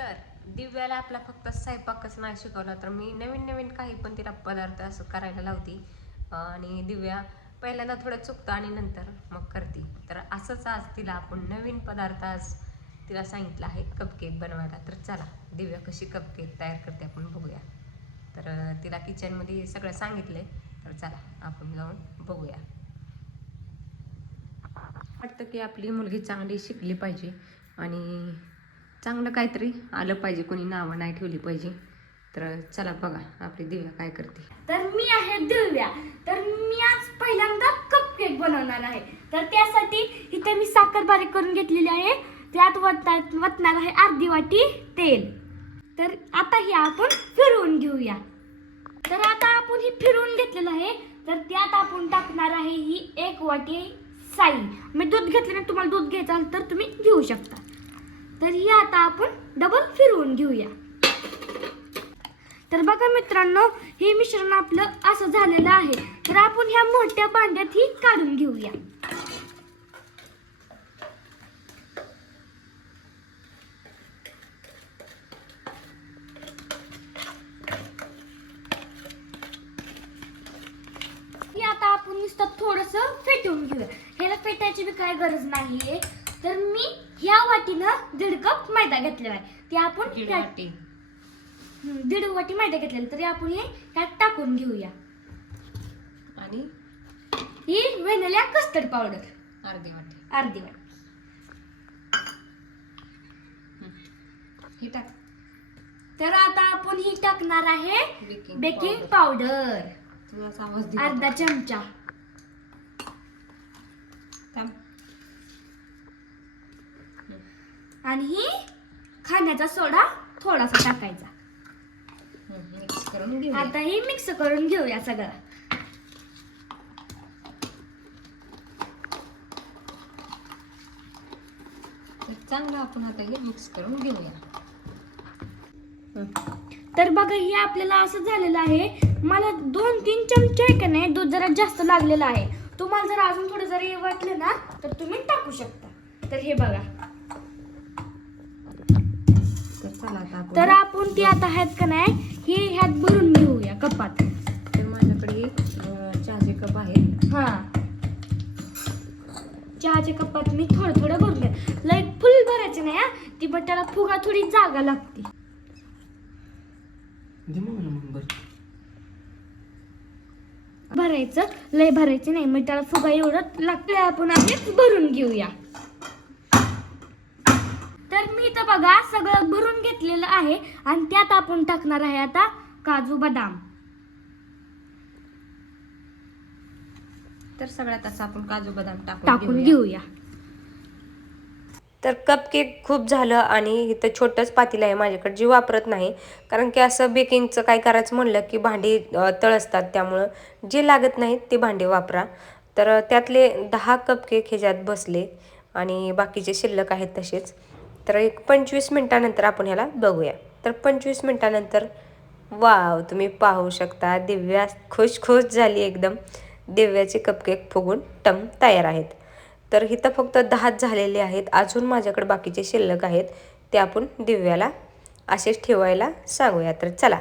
तर दिव्याला आपला फक्त स्वयंपाकच नाही शिकवला, तर मी नवीन नवीन काही पण तिला पदार्थ असं करायला लावते. आणि दिव्या पहिल्यांदा थोडं चुकतं आणि नंतर मग करते. तर असंच आज तिला आपण नवीन पदार्थ आज तिला सांगितलं आहे कपकेक बनवायला. तर चला दिव्या कशी कपकेक तयार करते आपण बघूया. तर तिला किचनमध्ये सगळं सांगितलंय, तर चला आपण जाऊन बघूया. वाटतं की आपली मुलगी चांगली शिकली पाहिजे आणि चांगलं काहीतरी आलं पाहिजे, कोणी नावं नाही ठेवली पाहिजे. तर चला बघा आपली दिव्या काय करते. तर मी आहे दिव्या. तर मी आज पहिल्यांदा कपकेक बनवणार आहे. तर त्यासाठी इथे मी साखर बारीक करून घेतलेली आहे. त्यात वतणार आहे अर्धी वाटी तेल. तर आता ही आपण फिरवून घेऊया. तर आता आपण ही फिरवून घेतलेलं आहे. तर त्यात आपण टाकणार आहे ही 1 वाटी साई. मी दूध घेतले ना, तुम्हाला दूध घ्यायचं असेल तर तुम्ही घेऊ शकता. तर ही आता आपण डबल फिरवून घेऊया. तर बघा मित्रांनो, हे मिश्रण आपलं असं झालेलं आहे. तर आपण ह्या मोठ्या भांड्यात ही काढून घेऊया. ही आता आपण नुसतं थोडंसं फेटून घेऊया. ह्याला फेटायची बी काय गरज नाहीये. तर मी ह्या वाटीनं 1.5 कप मैदा घेतलेला आहे. ते आपण 1.5 वाटी मैदा घेतलेला. तरी आपण हे ह्यात टाकून घेऊया. आणि ही व्हॅनिला कस्टर्ड पावडर अर्धी वाटी ही टाक. तर आता आपण ही टाकणार आहे बेकिंग पावडर अर्धा चमचा. आणि ही खाण्याचा सोडा थोडासा टाकायचा. आता हे मिक्स करून घेऊया सगळं. चांगलं आपण आता हे मिक्स करून घेऊया. तर बघा हे आपल्याला असं झालेलं आहे. मला 2-3 चमचे आहे का नाही दूध जरा जास्त लागलेलं आहे. तुम्हाला जर अजून थोडं जरी वाटलं ना तर तुम्ही टाकू शकता. तर हे बघा. तर आपण ती आता आहेत का नाही हे ह्यात भरून घेऊया कपात. तर माझ्याकडे चहाचे कप आहेत. हा, चहाच्या कपात मी थोडं थोडं भरून घ्या. लय फुल भरायचं नाही हा. ती पण त्याला फुगा थोडी जागा लागते. भरायचं लय भरायचं नाही, मग त्याला फुगा एवढं लागतं. आपण आधीच भरून घेऊया. तर मी तर बघा सगळं भरून घेतलेलं आहे. आणि त्यात आपण टाकणार आहे आता काजू बदाम. तर सगळ्यात असं आपण काजू बदाम टाकून घेऊया. तर कपकेक खूप झालं आणि इथं छोटंच पातेलं आहे माझ्याकडे जे वापरत नाही, कारण की असं बेकिंगचं काय करायचं म्हणलं की भांडी तळसतात, त्यामुळं जे लागत नाहीत ते भांडे वापरा. तर त्यातले 10 कपकेक ह्याच्यात बसले आणि बाकीचे शिल्लक आहेत तसेच. तर एक 25 मिनटानंतर आपण ह्याला बघूया. तर 25 मिनटानंतर वाव, तुम्ही पाहू शकता दिव्या खुश खुश झाली एकदम. दिव्याचे कपकेक फुगून टम तयार आहेत. तर इथं फक्त 10च झालेले आहेत. अजून माझ्याकडे बाकीचे शिल्लक आहेत, ते आपण दिव्याला असेच ठेवायला सांगूया. तर चला